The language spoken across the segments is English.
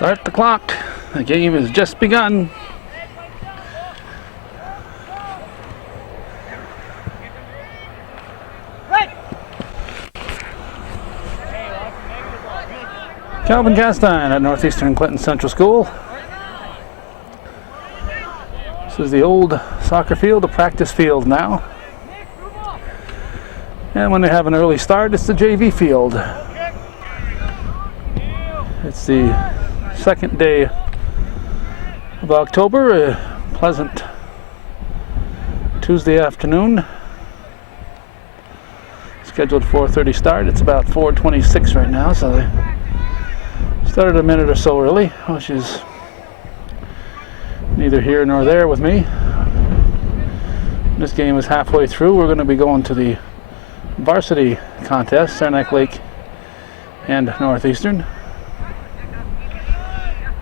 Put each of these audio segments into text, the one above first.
Start the clock. The game has just begun. Calvin Castine at Northeastern Clinton Central School. This is the old soccer field, a practice field now. And when they have an early start, it's the JV field. It's the second day of October, a pleasant Tuesday afternoon. Scheduled 4:30 start. It's about 4:26 right now, so they started a minute or so early, which is neither here nor there with me. This game is halfway through. We're going to be going to the varsity contest, Saranac Lake and Northeastern.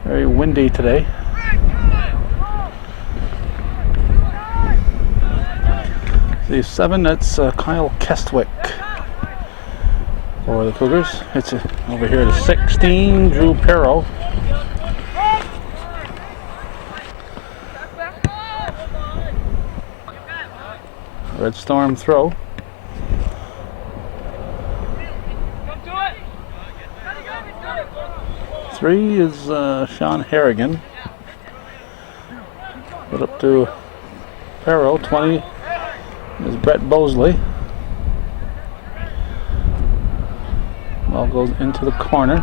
Very windy today. The 7, that's Kyle Kestwick for the Cougars. It's over here to 16, Drew Perro. Red Storm throw. Three is Sean Harrigan. Put up to Perro. 20 is Brett Bosley. Ball goes into the corner.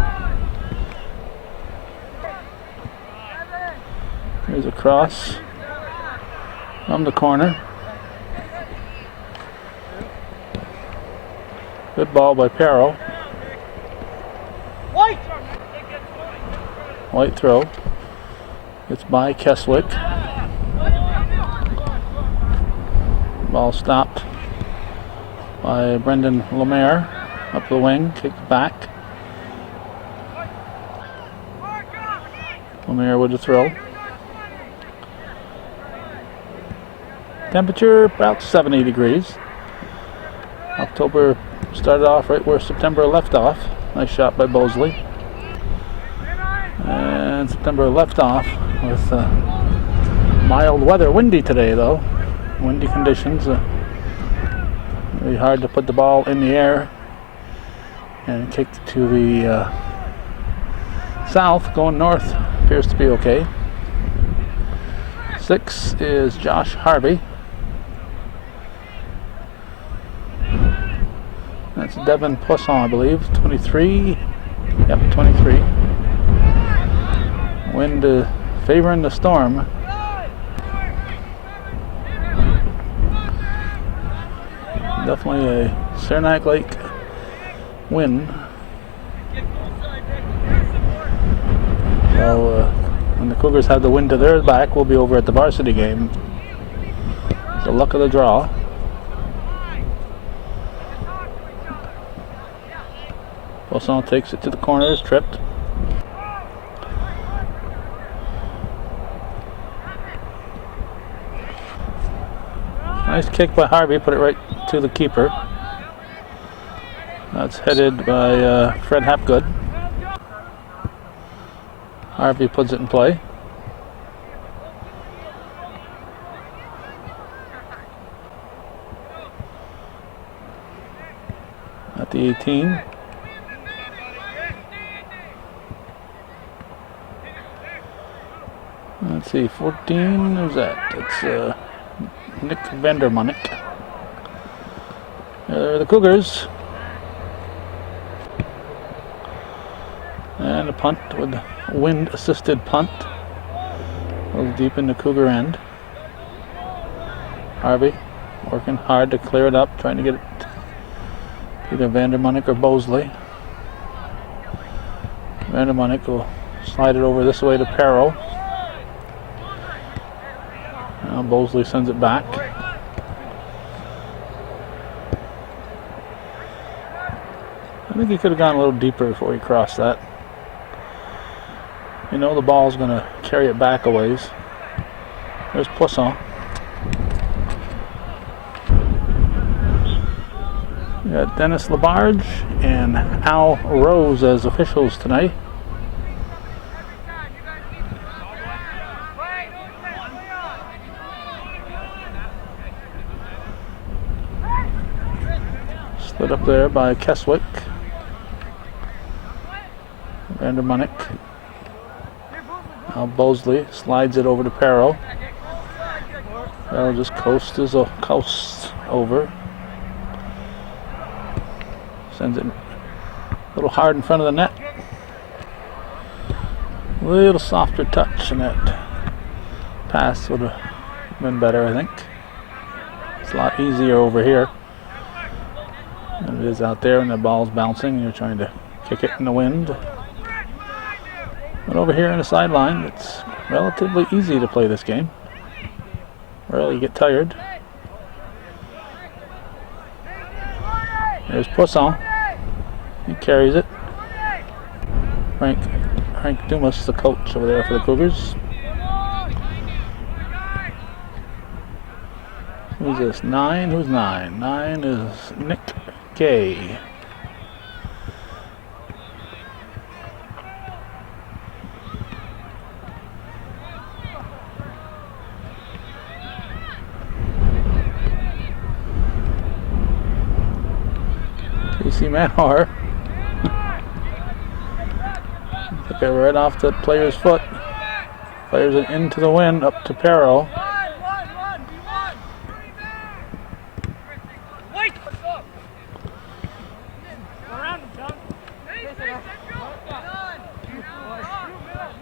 Here's a cross from the corner. Good ball by Perro. White throw. It's by Keswick. Ball stopped by Brendan Lemaire. Up the wing, kicked back. Lemaire with the throw. Temperature about 70 degrees. October started off right where September left off. Nice shot by Bosley. And September left off with mild weather. Windy today though. Windy conditions. Really hard to put the ball in the air. And kicked to the south. Going north appears to be okay. 6 is Josh Harvey. That's Devin Poisson, I believe. 23. Yep, 23. Wind favoring the Storm. Definitely a Saranac Lake win. So when the Cougars have the wind to their back, we'll be over at the varsity game. It's the luck of the draw. Poisson takes it to the corner, is tripped. Nice kick by Harvey, put it right to the keeper. That's headed by Fred Hapgood. Harvey puts it in play. At the 18. Let's see, 14, who's that? It's Nick Vandermunnik. There are the Cougars. And a punt with wind-assisted punt. A little deep in the Cougar end. Harvey working hard to clear it up, trying to get it to either Vandermunnik or Bosley. Vandermunnik will slide it over this way to Perro. Now Bosley sends it back. I think he could have gone a little deeper before he crossed that. You know the ball's going to carry it back a ways. There's Poisson. We got Dennis Labarge and Al Rose as officials tonight. Split up there by Keswick. Vandermunnik. Now Bosley slides it over to Perro. Perro just coasts over. Sends it a little hard in front of the net. A little softer touch, and that pass would have been better, I think. It's a lot easier over here than it is out there when the ball's bouncing and you're trying to kick it in the wind. But over here on the sideline, it's relatively easy to play this game. Rarely get tired. There's Poisson. He carries it. Frank Dumas, the coach over there for the Cougars. Who's this? 9? Who's 9? 9 is Nick Gay. Casey Manhar. Took it right off the player's foot. Fires it into the wind up to Perro.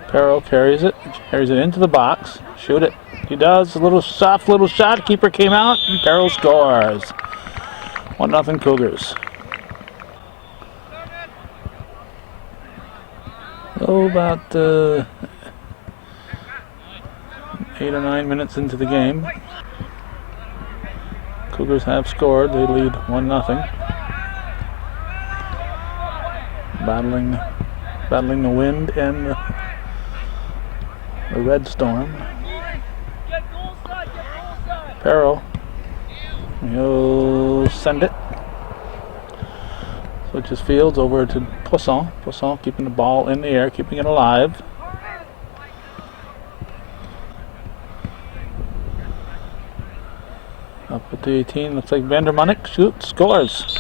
Perro carries it into the box. Shoot it. He does. A little soft little shot. Keeper came out and Perro scores. 1-0 Cougars. Oh, about 8 or 9 minutes into the game. Cougars have scored. They lead 1-0. Battling the wind and the red storm. Perro, he'll send it. Switches fields over to Poisson. Poisson keeping the ball in the air, keeping it alive. Up at the 18, looks like Vandermunnik shoots, scores.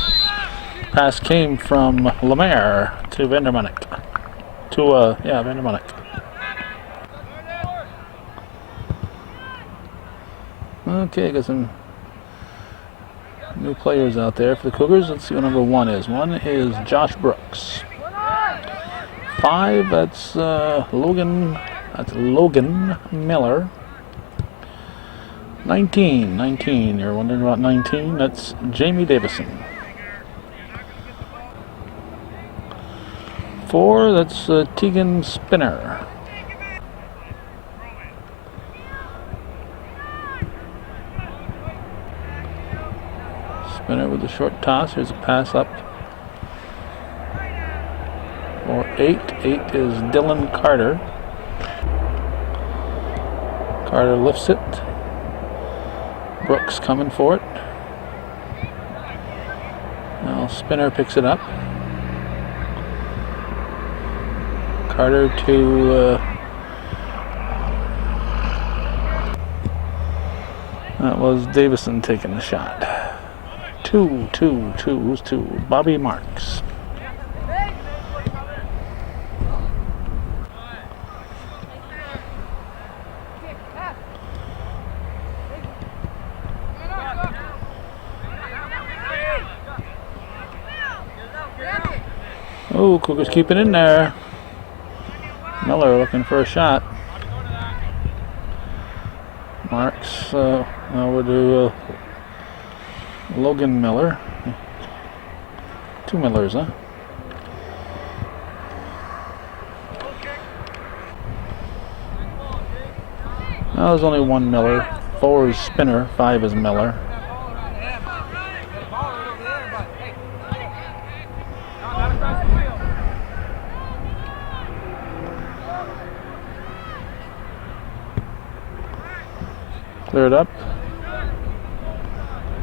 Pass came from Lemaire to Vandermunnik. Vandermunnik. Okay, got some new players out there for the Cougars. Let's see what number 1 is. 1 is Josh Brooks. 5, that's Logan Miller. 19, you're wondering about 19, that's Jamie Davison. 4, that's Tegan Spinner. Spinner with a short toss. Here's a pass up for 8. 8 is Dylan Carter. Carter lifts it. Brooks coming for it. Now Spinner picks it up. Carter to that was Davison taking the shot. 2. Who's 2? Bobby Marks. Oh, Cougars keep it in there. Miller looking for a shot. Marks over to Logan Miller. 2 Millers, huh? No, there's only 1 Miller. 4 is Spinner, 5 is Miller. Cleared up.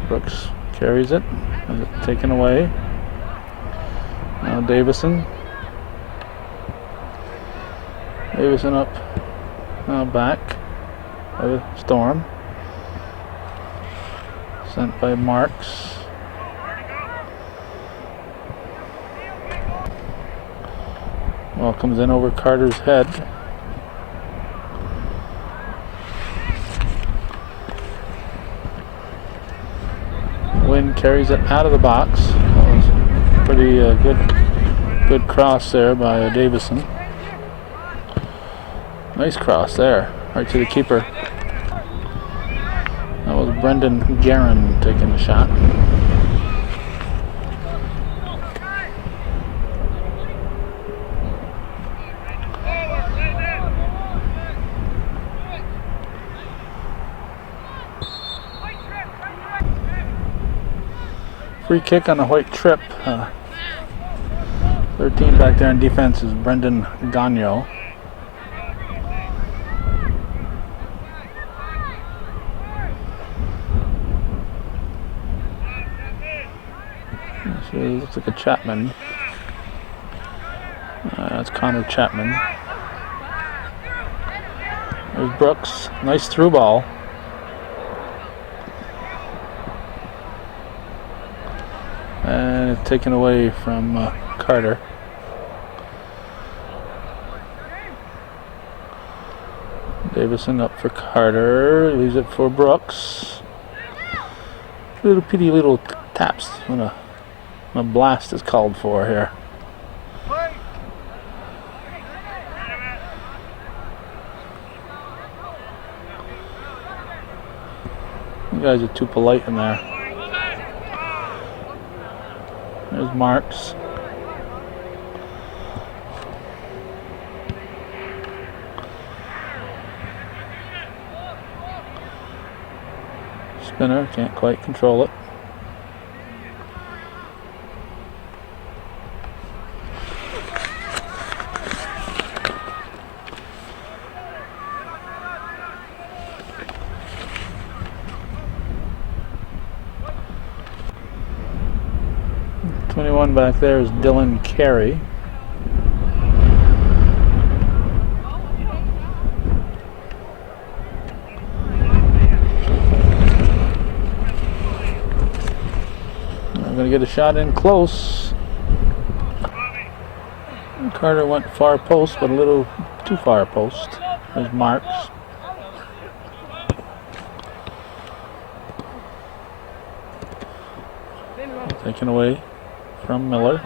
Brooks carries it. Has it taken away. Now Davison. Davison up. Now back. By the Storm. Sent by Marks. Ball comes in over Carter's head. Wind carries it out of the box. That was pretty good cross there by Davison. Nice cross there, right to the keeper. That was Brendan Guerin taking the shot. Free kick on the white trip. 13 back there in defense is Brendan Gagno. So it looks like a Chapman. That's Connor Chapman. There's Brooks. Nice through ball. And it's taken away from Carter. Davison up for Carter. Leaves it for Brooks. Little pitty little taps when a blast is called for here. You guys are too polite in there. There's Marks. Spinner can't quite control it. Back there is Dylan Carey. I'm going to get a shot in close. Carter went far post, but a little too far post. There's Marks. Taken away from Miller.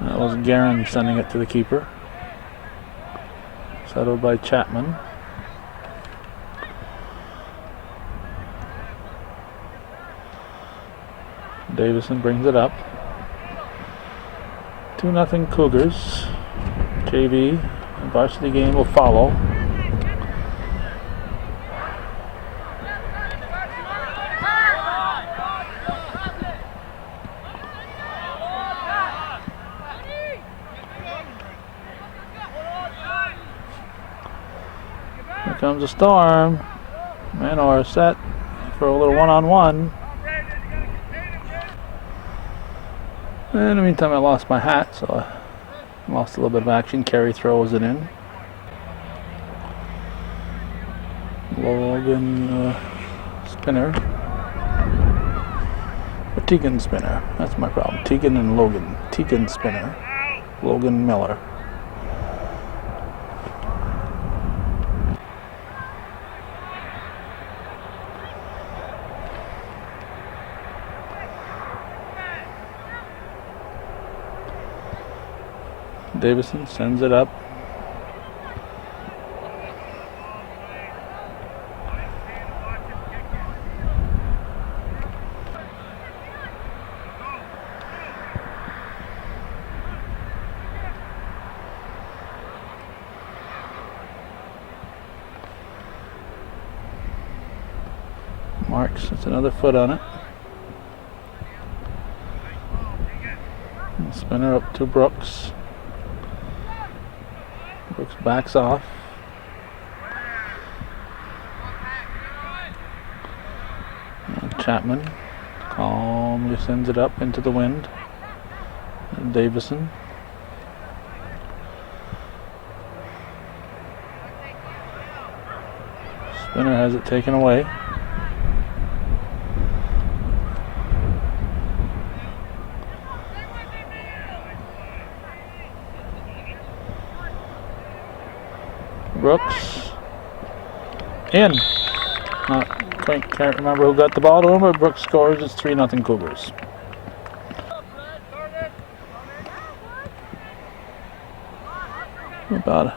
That was Guerin sending it to the keeper. Settled by Chapman. Davison brings it up. 2-0 Cougars. JV, the varsity game will follow. Comes a storm. Manor set for a little one-on-one. In the meantime, I lost my hat, so I lost a little bit of action. Carey throws it in. Logan Spinner. Or Tegan Spinner. That's my problem. Tegan and Logan. Tegan Spinner. Logan Miller. Davison sends it up. Marks, that's another foot on it. And Spinner up to Brooks. Brooks backs off. And Chapman calmly sends it up into the wind. And Davison. Spinner has it taken away. Brooks. In. Can't remember who got the ball to him, but Brooks scores. It's 3-0 Cougars. About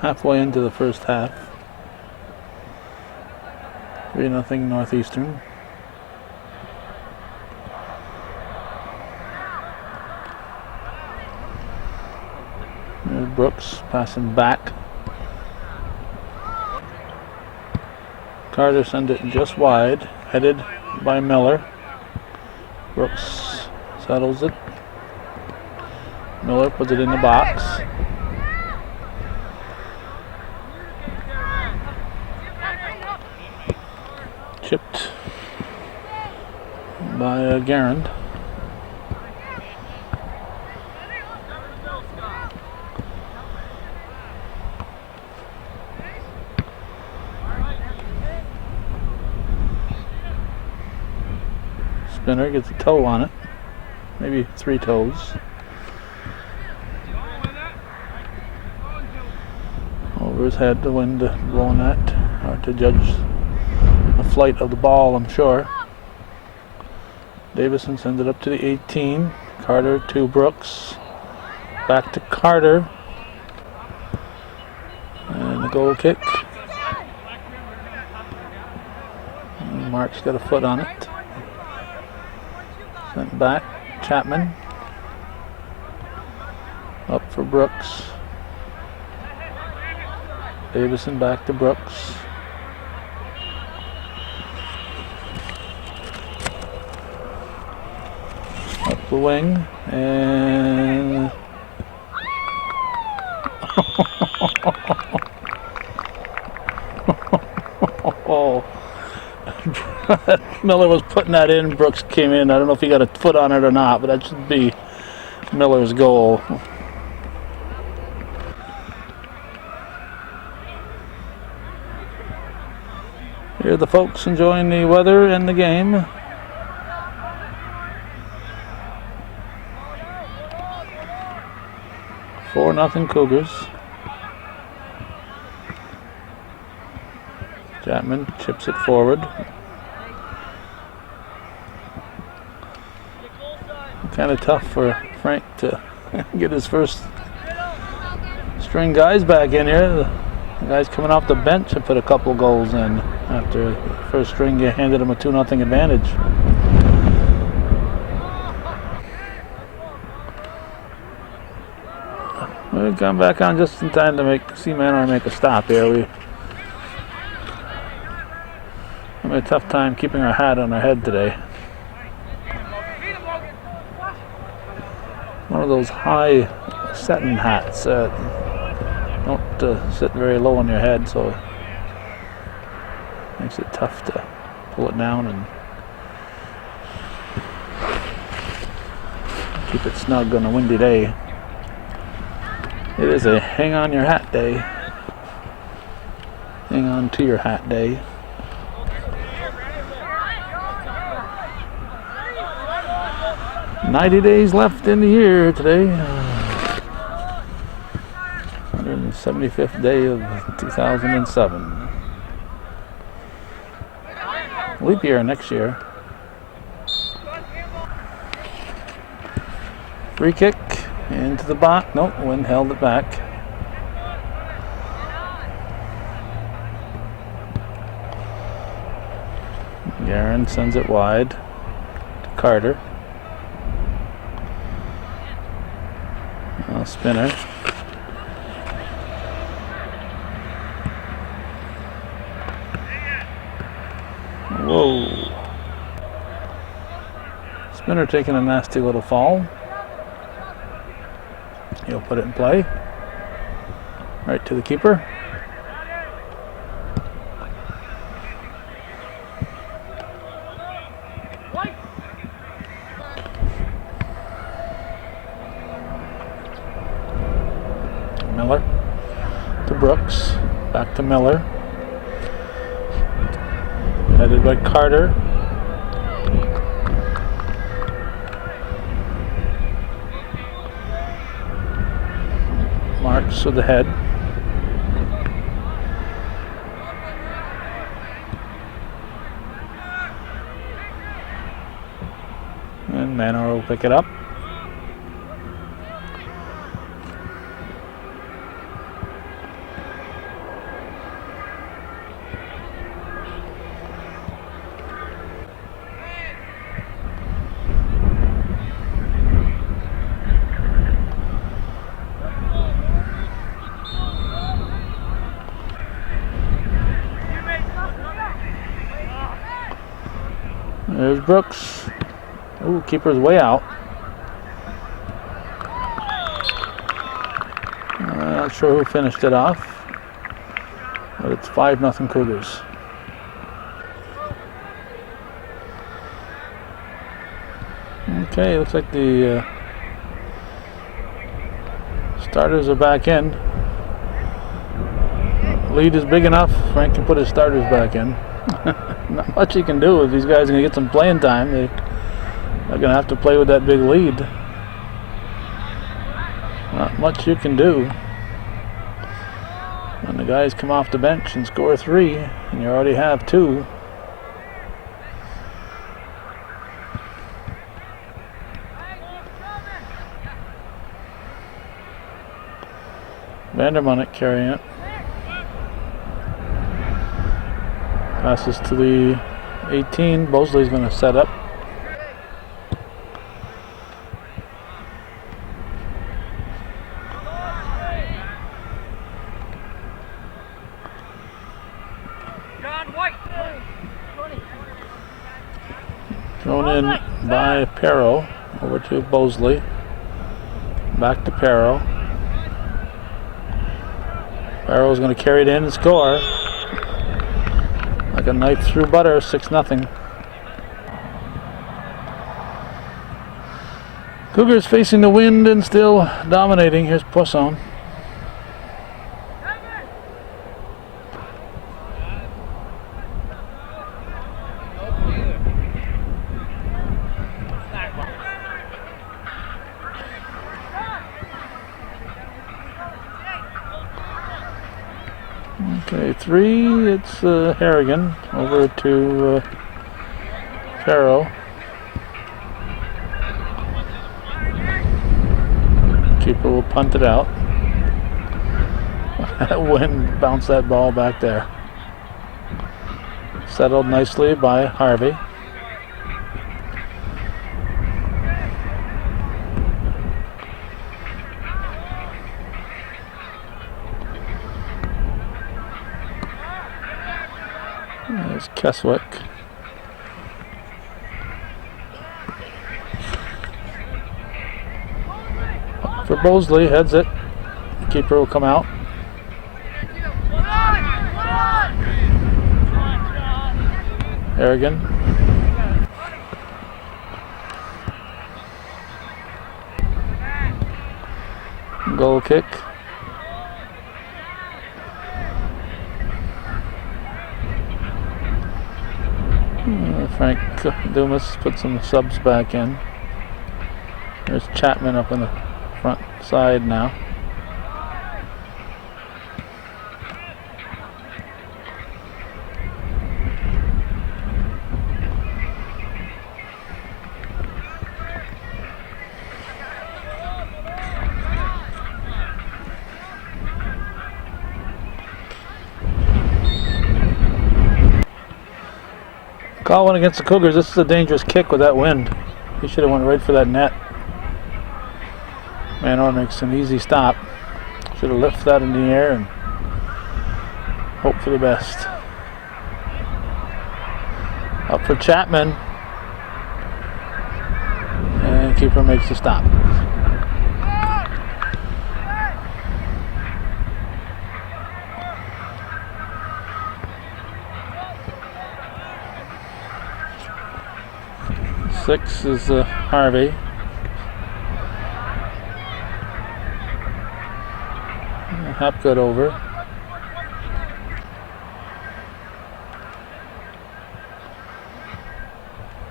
halfway into the first half. 3-0 Northeastern. There's Brooks passing back. Carter sends it just wide, headed by Miller. Brooks settles it. Miller puts it in the box. Chipped by Garand. Spinner gets a toe on it, maybe 3 toes. Over his head, the wind blowing that. Hard to judge the flight of the ball, I'm sure. Davison sends it up to the 18. Carter to Brooks. Back to Carter. And the goal kick. And Mark's got a foot on it. Sent back. Chapman. Up for Brooks. Davison back to Brooks. Up the wing, and Miller was putting that in. Brooks came in. I don't know if he got a foot on it or not, but that should be Miller's goal. Here are the folks enjoying the weather and the game. Nothing Cougars. Chapman chips it forward. Kind of tough for Frank to get his first string guys back in here. The guys coming off the bench have put a couple goals in after the first string handed him a 2-0 advantage. We come back on just in time to see Manor make a stop here. We have a tough time keeping our hat on our head today. One of those high satin hats don't sit very low on your head, so it makes it tough to pull it down and keep it snug on a windy day. It is a hang on your hat day. Hang on to your hat day. "90 days left in the year today. 175th day of 2007. Leap year next year. Free kick. Into the box. Nope, wind held it back. Garand sends it wide to Carter. Spinner. Whoa. Spinner taking a nasty little fall. He'll put it in play. Right to the keeper. Miller to Brooks. Back to Miller. Headed by Carter. Marks with the head. Manor will pick it up. There's Brooks. Ooh, keeper's way out. Not sure who finished it off, but it's 5-0 Cougars. Okay, looks like the starters are back in. Lead is big enough. Frank can put his starters back in. Not much he can do if these guys are going to get some playing time. They're going to have to play with that big lead. Not much you can do when the guys come off the bench and score 3 and you already have 2. Vandermonnet carrying it. Passes to the 18. Bosley's going to set up. Thrown in by Perro. Over to Bosley. Back to Perro. Perro's going to carry it in and score. Like a knife through butter, 6-0. Cougars facing the wind and still dominating. Here's Poisson. Okay, 3, it's Harrigan over to Farrow. Keeper will punt it out. That wind bounced that ball back there. Settled nicely by Harvey. There's Keswick. Up for Bosley, heads it. Keeper will come out. Harrigan. Goal kick. Frank Dumas put some subs back in. There's Chapman up on the front side now. Call one against the Cougars. This is a dangerous kick with that wind. He should have went right for that net. Manor makes an easy stop. Should have lifted that in the air and hope for the best. Up for Chapman. And keeper makes the stop. Six is Harvey. Hapgood over.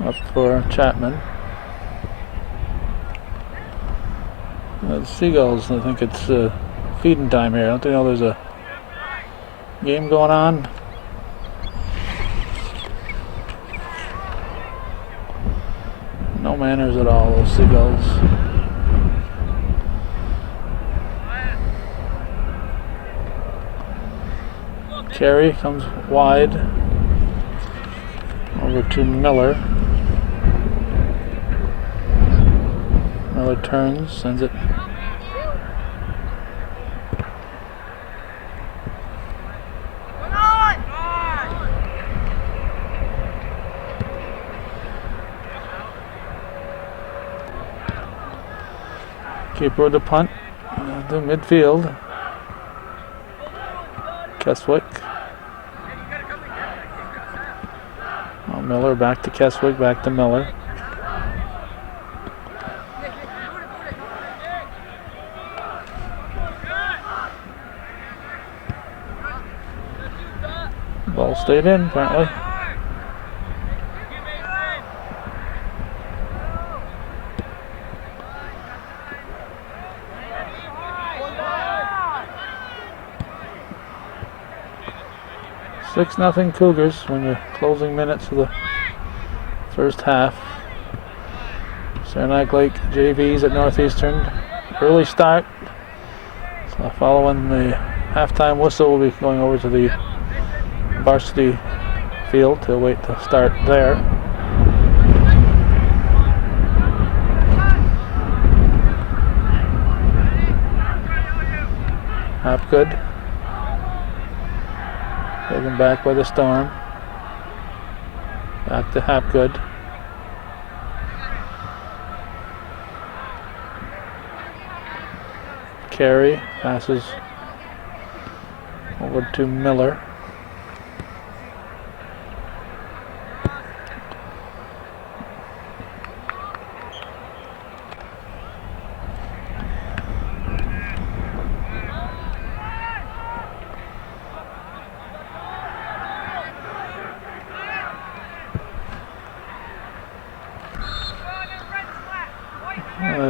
Up for Chapman. The Seagulls, I think it's feeding time here. Don't they know there's a game going on? No No manners at all, those seagulls. Carey comes wide over to Miller. Miller turns, sends it. Keeper with the punt to midfield. Keswick. Oh, Miller back to Keswick, back to Miller. Ball stayed in, apparently. Nothing Cougars when you're closing minutes of the first half. Saranac Lake JVs at Northeastern. Early start. So following the halftime whistle, we'll be going over to the varsity field to wait to start there. Hapgood. Taken back by the Storm. Back to Hapgood. Carey passes over to Miller.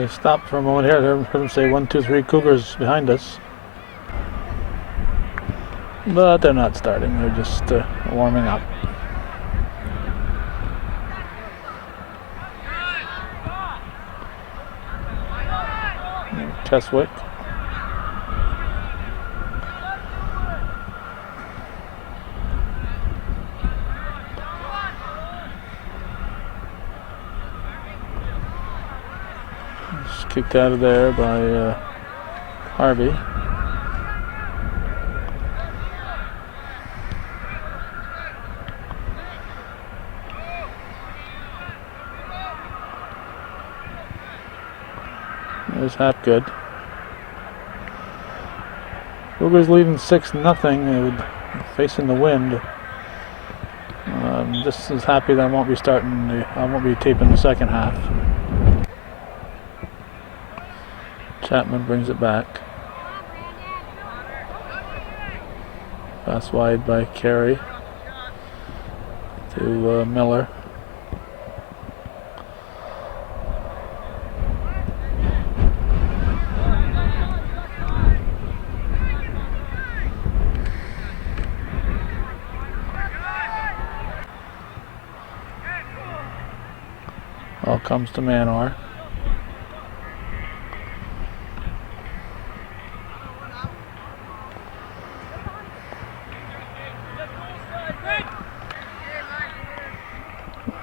Stopped for a moment here. I heard them say 1, 2, 3 Cougars behind us. But they're not starting. They're just warming up. Keswick. Kicked out of there by Harvey. There's Hapgood. Cougars leading 6-0. Facing the wind. Just as happy that I won't be taping the second half. Chapman brings it back. Pass wide by Carey to Miller. Ball comes to Manor.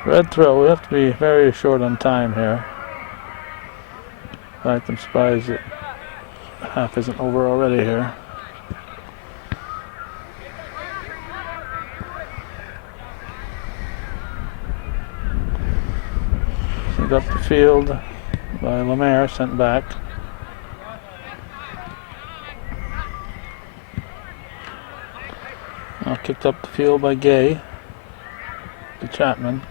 Red throw. We have to be very short on time here. In fact, I'm surprised that half isn't over already here. Sent up the field by Lemaire, sent back. Now kicked up the field by Gay to Chapman.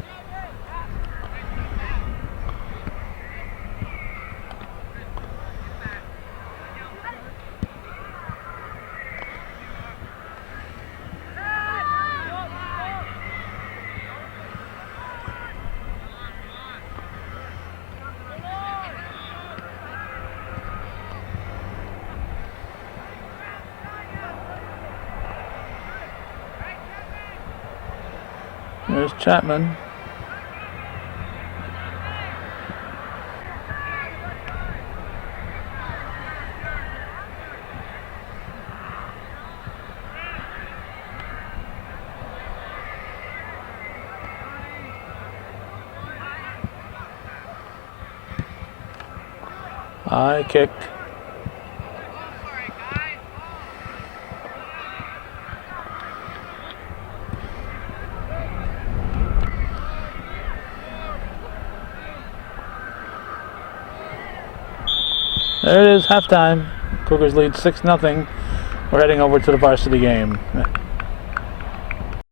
There's Chapman. High kick. There it is, halftime. Cougars lead 6-0. We're heading over to the varsity game.